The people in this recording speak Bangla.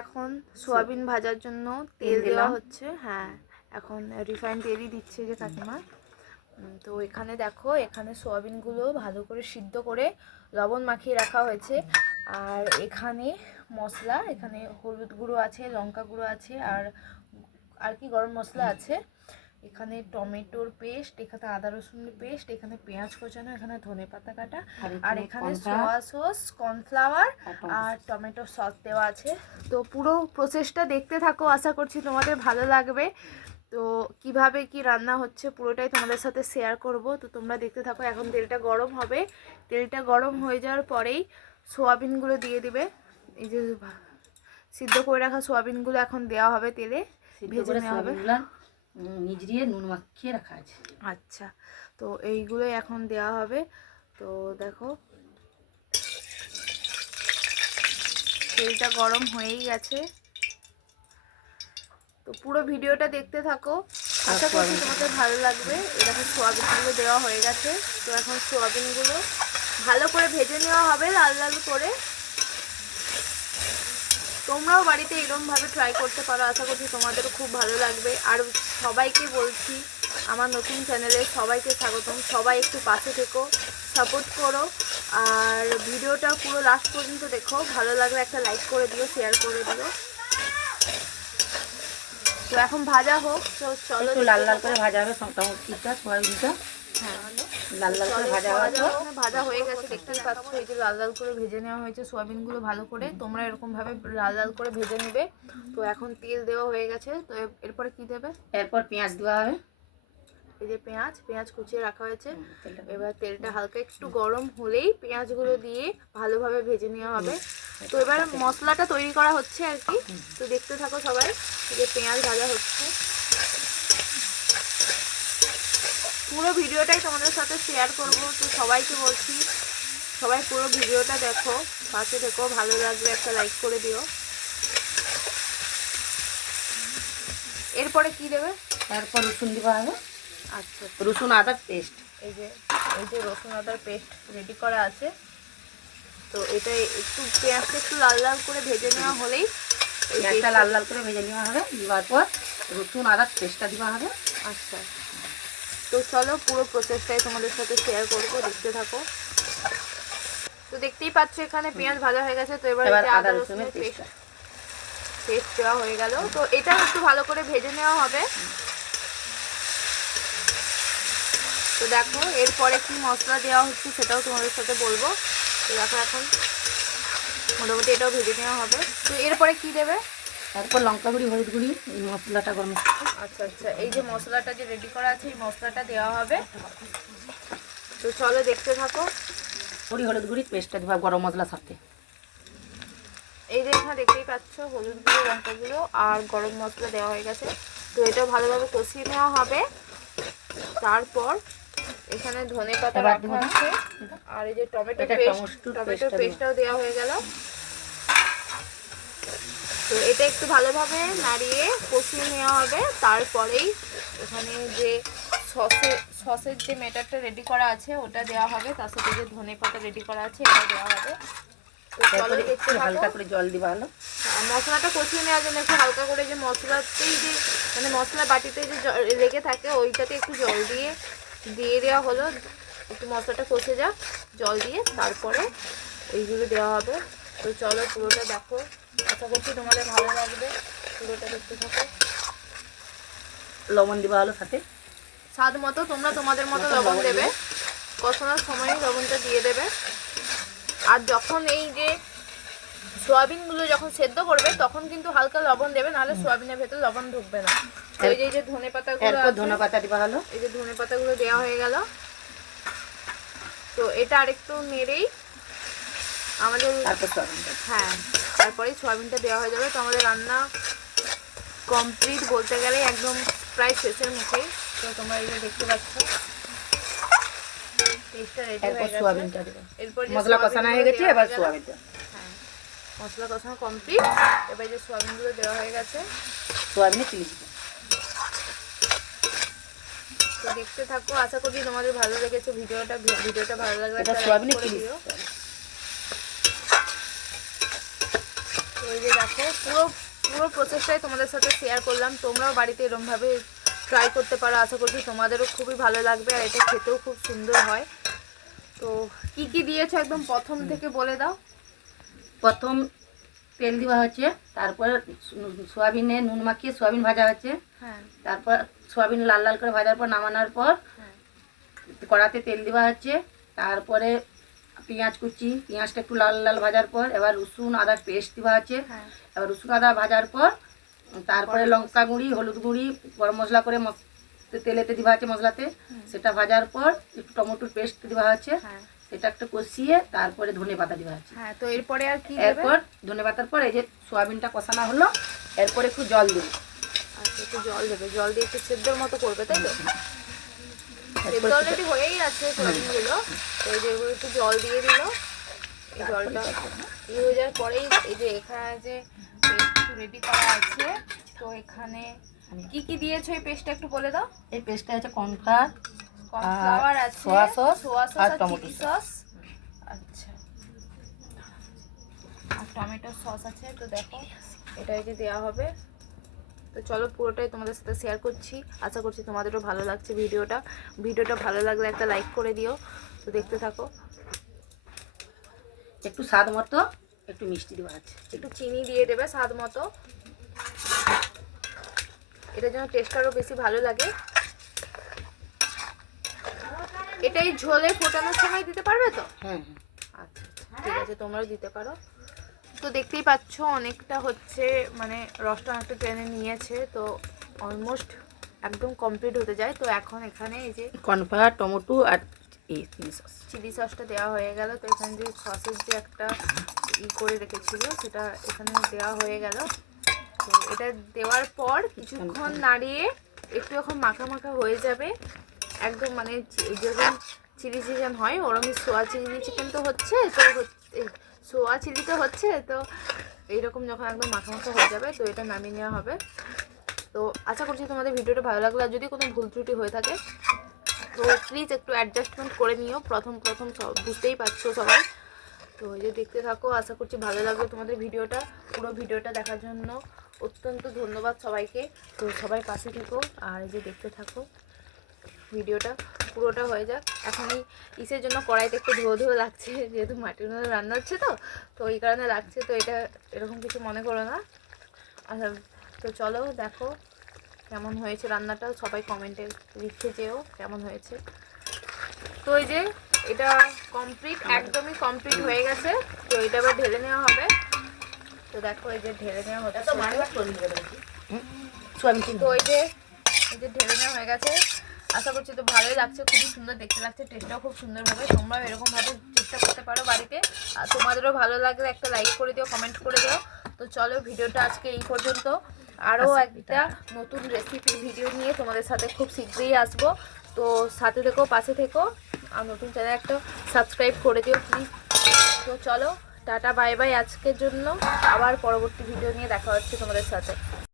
এখন সোয়াবিন ভাজার জন্য তেল দেওয়া হচ্ছে। হ্যাঁ, এখন রিফাইন তেলই দিচ্ছে যে কাকিমা। তো এখানে দেখো, এখানে সোয়াবিনগুলো ভালো করে সিদ্ধ করে লবণ মাখিয়ে রাখা হয়েছে। আর এখানে মশলা, এখানে হলুদ গুঁড়ো আছে, লঙ্কা গুঁড়ো আছে, আর কি গরম মশলা আছে। এখানে টমেটোর পেস্ট, এখানে আদা রসুনের পেস্ট, এখানে পেঁয়াজ কোচানো, এখানে ধনেপাতা কাটা, আর এখানে সোয়া সস, কর্নফ্লাওয়ার আর টমেটো সস দেওয়া আছে। তো পুরো প্রসেসটা দেখতে থাকো, আশা করছি তোমাদের ভালো লাগবে। তো কিভাবে কি রান্না হচ্ছে পুরোটাই তোমাদের সাথে শেয়ার করব। তো তোমরা দেখতে থাকো। এখন তেলটা গরম হবে, তেলটা গরম হয়ে যাওয়ার পরেই সোয়াবিনগুলো দিয়ে দিবে। এই যে সিদ্ধ করে রাখা সোয়াবিনগুলো এখন দেওয়া হবে তেলে, ভেজে নেওয়া হবে। নিজরিয়ে নুন মাখিয়ে রাখা আছে। আচ্ছা, তো এইগুলোই এখন দেওয়া হবে। তো দেখো, তেলটা গরম হয়েই গেছে। তো পুরো ভিডিওটা দেখতে থাকো, আশা করছি তোমাদের ভালো লাগবে। এরকম সোয়াবিনগুলো দেওয়া হয়ে গেছে। তো এখন সোয়াবিনগুলো ভালো করে ভেজে নেওয়া হবে, লাল লাল করে। তোমরাও বাড়িতে এরকমভাবে ট্রাই করতে পারো, আশা করছি তোমাদেরও খুব ভালো লাগবে। আর সবাইকে বলছি, আমার নতুন চ্যানেলে সবাইকে স্বাগতম। সবাই একটু পাশে থেকো, সাপোর্ট করো, আর ভিডিওটা পুরো লাস্ট পর্যন্ত দেখো। ভালো লাগলে একটা লাইক করে দিও, শেয়ার করে দিও। তো এখন ভাজা হোক। তো চলো, লাল লাল করে ভাজা হবে মোটামুটিটা সোয়াবিনটা। হ্যাঁ, লাল লাল করে ভাজা হয়ে গেছে, দেখতেই পাচ্ছ। এই যে লাল লাল করে ভেজে নেওয়া হয়েছে সোয়াবিনগুলো ভালো করে। তোমরা এরকম ভাবে লাল লাল করে ভেজে নেবে। তো এখন তেল দেওয়া হয়ে গেছে। তো এরপরে কি দেবে? এরপর পেঁয়াজ দেওয়া হবে। এই যে পেঁয়াজ কুচিয়ে রাখা হয়েছে। এবার তেলটা হালকা একটু গরম হলেই পেঁয়াজগুলো দিয়ে ভালোভাবে ভেজে নেওয়া হবে। তো এবার মশলাটা তৈরি করা হচ্ছে আর কি। তো দেখতে থাকো সবাই। এই যে পেঁয়াজ ভাজা হচ্ছে, পুরো ভিডিওটাই তোমাদের সাথে শেয়ার করব। তো সবাইকে বলছি, সবাই পুরো ভিডিওটা দেখো, পাশে থেকো। ভালো লাগবে একটা লাইক করে দিও। এরপরে কি দেবে? এরপর রসুন দেওয়া হবে। আচ্ছা, রসুন আদার পেস্ট। এই যে রসুন আদার পেস্ট রেডি করা আছে। তো এটা একটু পেঁয়াজটা একটু লাল লাল করে ভেজে নেওয়া হলেই, পেঁয়াজটা লাল লাল করে ভেজে নেওয়া হবে। দেওয়ার পর রসুন আদার পেস্টটা দেওয়া হবে। আচ্ছা, তো চলো পুরো প্রসেসটাই তোমাদের সাথে শেয়ার করবো, দেখতে থাকো। তো দেখতেই পাচ্ছ এখানে পেঁয়াজ ভাজা হয়ে গেছে। তো এবার আদা রসুনের পেস্ট দেওয়া হয়ে গেল। তো এটা একটু ভালো করে ভেজে নেওয়া হবে। তো দেখো এরপরে কি মশলা দেওয়া হচ্ছে সেটাও তোমাদের সাথে বলবো। তো দেখো এখন মোটামুটি এটাও ভেজে নেওয়া হবে। তো এরপরে কি দেবে? তারপর লঙ্কা গুঁড়ি, হলুদ গুঁড়ি, এই মশলাটা গরম। আচ্ছা আচ্ছা, এই যে মশলাটা যে রেডি করা আছে, এই মশলাটা দেওয়া হবে। তো চলো দেখতে থাকো। গুঁড়ি, হলুদ গুঁড়ি পেস্টটা দেওয়া গরম মশলার সাথে। এই যে এখানে দেখতেই পাচ্ছ হলুদ গুঁড়ো, লঙ্কা গুঁড়ো আর গরম মশলা দেওয়া হয়ে গেছে। তো এটা ভালোভাবে কষিয়ে নেওয়া হবে। তারপর এখানে ধনেপাতা রাখা আছে, আর এই যে টমেটোর পেস্টটাও দেওয়া হয়ে গেল। তো এটা একটু ভালোভাবে নাড়িয়ে কষিয়ে নেওয়া হবে। তারপরেই এখানে যে সসের যে মেটারটা রেডি করা আছে ওটা দেওয়া হবে। তার সাথে যে ধনেপাতা রেডি করা আছে এটা দেওয়া হবে। তো চলো দেখতে থাকো। হালকা করে জল দিবা হলো। মশলাটা কষিয়ে নেওয়ার জন্য একটু হালকা করে, যে মশলাতেই যে মানে মশলা বাটিতে যে লেগে থাকে ওইটাতে একটু জল দিয়ে দেওয়া হলো। একটু মশলাটা কষে যাক, জল দিয়ে তারপরে এইগুলো দেওয়া হবে। তো চলো পুরোটা দেখো, আশা করছি তোমাদের ভালো লাগবে। পুরোটা দেখতে থাকো। লবণ দিবা হলো সাথে, স্বাদ মতো তোমরা তোমাদের মতো লবণ দেবে। কষানোর সময় লবণটা দিয়ে দেবে। আর যখন এই যে সোয়াবিনগুলো যখন সেদ্ধ করবে তখন কিন্তু হালকা লবণ দেবে, নাহলে সোয়াবিনের ভেতর লবণ ঢুকবে না। তো এই যে ধনেপাতাগুলো, ধনেপাতা দিবা হলো। এই যে ধনেপাতাগুলো দেওয়া হয়ে গেল। তো এটা আরেকটু নেড়েই আমাদের হ্যাঁ, তারপরে সোয়াবিনটা দেওয়া হয়ে যাবে। তো আমাদের রান্না কমপ্লিট বলতে গেলে, একদম প্রায় শেষের মুখে। তো তোমরা এই যে দেখতে পাচ্ছ টেস্টটা রেডি হয়ে গেছে। এরপর মশলা কষানো হয়ে গেছে, এবার সোয়াবিনটা। হ্যাঁ, মশলা কষানো কমপ্লিট। এবার যে সোয়াবিনগুলো দেওয়া হয়ে গেছে, সোয়াবিনের চিলি চিকেন। তো দেখতে থাকো, আশা করি তোমাদের ভালো লেগেছে ভিডিওটা ভালো লাগলে এটা সোয়াবিনের চিলি। তো এই যে দেখো পুরো পুরো প্রসেসটাই তোমাদের সাথে শেয়ার করলাম। তোমরাও বাড়িতে এরকমভাবে ট্রাই করতে পারো, আশা করছি তোমাদেরও খুবই ভালো লাগবে আর এটা খেতেও খুব সুন্দর হয়। তো কি কি দিয়েছো একদম প্রথম থেকে বলে দাও। প্রথম তেল দেওয়া হচ্ছে, তারপর সোয়াবিনে নুন মাখিয়ে সোয়াবিন ভাজা হচ্ছে, হ্যাঁ তারপর সোয়াবিন লাল লাল করে ভাজার পর নামানোর পর হ্যাঁ কড়াতে তেল দেওয়া হচ্ছে, তারপরে পেঁয়াজ কুচি, পেঁয়াজটা একটু লাল লাল ভাজার পর এবার রসুন আদার পেস্ট দেওয়া হচ্ছে, হ্যাঁ এবার রসুন আদা ভাজার পর তারপরে লঙ্কা গুঁড়ি, হলুদ গুঁড়ি, গরম মশলা করে তেলেতে দেওয়া আছে মশলাতে, সেটা ভাজার পর একটু টমেটোর পেস্ট দেওয়া হচ্ছে, হ্যাঁ সেটা একটু কষিয়ে তারপরে ধনে পাতা দেওয়া হচ্ছে। হ্যাঁ। তো এরপরে আর কি দেবে? এরপর ধনে পাতার পর এই যে সোয়াবিনটা কষানো হলো, এরপর একটু জল দেবো। আচ্ছা একটু জল দেবে, জল দিয়ে একটু সেদ্ধর মতো করবে তাই তো? সেদ্ধ অলরেডি হয়েই আছে সোয়াবিনগুলো, তো এই যে এগুলো একটু জল দিয়ে দিল। এই জলটা ইয়ে হয়ে যাওয়ার পরেই এই যে এখানে যে পেস্ট রেডি করা আছে, তো এখানে কি কি দিয়েছো এই পেস্টটা একটু বলে দাও। এই পেস্টটা হচ্ছে কর্নফ্লাওয়ার, কর্নফ্লাওয়ার আছে, সোয়া সস সোয়া সস আর আর টমেটো চিলি সস। আচ্ছা, আর টমেটো সস আছে। তো দেখো এটা এই যে দেওয়া হবে। তো চলো পুরোটাই তোমাদের সাথে শেয়ার করছি, আশা করছি তোমাদেরও ভালো লাগছে ভিডিওটা। ভিডিওটা ভালো লাগলে একটা লাইক করে দিও। তো দেখতে থাকো। একটু স্বাদ মতো একটু মিষ্টি দেওয়া আছে। একটু চিনি দিয়ে দেবে স্বাদ মতো, এটার জন্য টেস্ট আরও বেশি ভালো লাগে। এটাই ঝোলে ফোটানোর সময় দিতে পারবে তো? হ্যাঁ আচ্ছা ঠিক আছে, তোমরাও দিতে পারো। তো দেখতেই পাচ্ছ অনেকটা হচ্ছে মানে রসটা অনেকটা টেনে নিয়েছে, তো অলমোস্ট একদম কমপ্লিট হতে যায়। তো এখন এখানে এই যে কর্নফ্লাওয়ার, টমেটো আর এই চিলি সস, চিলি সসটা দেওয়া হয়ে গেল। তো এখানে যে সসের যে একটা করে রেখেছিল সেটা এখানে দেওয়া হয়ে গেল। তো এটা দেওয়ার পর কিছুক্ষণ নাড়িয়ে একটু এখন মাখা মাখা হয়ে যাবে একদম, মানে যেরকম চিলি চিকেন হয় ওরকমই সোয়া চিলি চিকেন তো হচ্ছে, তো সোয়া চিলি তো হচ্ছে, তো এইরকম যখন একদম মাখা মাখা হয়ে যাবে তো এটা নামিয়ে নেওয়া হবে। তো আশা করছি তোমাদের ভিডিওটা ভালো লাগলো, আর যদি কোনো ভুল ত্রুটি হয়ে থাকে তো প্লিজ একটু অ্যাডজাস্টমেন্ট করে নিও, প্রথম প্রথম বুঝতেই পারছো সবাই। তো এই যে দেখতে থাকো, আশা করছি ভালো লাগবে তোমাদের ভিডিওটা। পুরো ভিডিওটা দেখার জন্য অত্যন্ত ধন্যবাদ সবাইকে। তো সবাই পাশে থেকো আর এই যে দেখতে থাকো ভিডিওটা পুরোটা হয়ে যাক। এখন এই ইসের জন্য কড়াইতে একটু ধোয়া ধোয়া লাগছে, যেহেতু মাটির মধ্যে রান্না হচ্ছে, তো এই কারণে লাগছে। তো এটা এরকম কিছু মনে করো না। আচ্ছা, তো চলো দেখো কেমন হয়েছে রান্নাটা, সবাই কমেন্টে লিখে যেও কেমন হয়েছে। তো এই যে এটা কমপ্লিট, একদমই কমপ্লিট হয়ে গেছে। তো এটা এবার ঢেলে নেওয়া হবে। তো দেখো এই যে ঢেলে নেওয়া হচ্ছে। তো এই যে ঢেলে নেওয়া হয়ে গেছে, আশা করছি তো ভালোই লাগছে, খুবই সুন্দর দেখতে লাগছে, টেস্টটাও খুব সুন্দর হবে। তোমরাও এরকমভাবে চেষ্টা করতে পারো বাড়িতে, আর তোমাদেরও ভালো লাগলে একটা লাইক করে দিও, কমেন্ট করে দিও। তো চলো ভিডিওটা আজকে এই পর্যন্ত, আরও একটা নতুন রেসিপির ভিডিও নিয়ে তোমাদের সাথে খুব শীঘ্রই আসবো। তো সাথে থেকো, পাশে থেকো, আর নতুন চ্যানেল একটা সাবস্ক্রাইব করে দিও প্লিজ। তো চলো টাটা বাই বাই আজকের জন্য, আবার পরবর্তী ভিডিও নিয়ে দেখা হচ্ছে তোমাদের সাথে।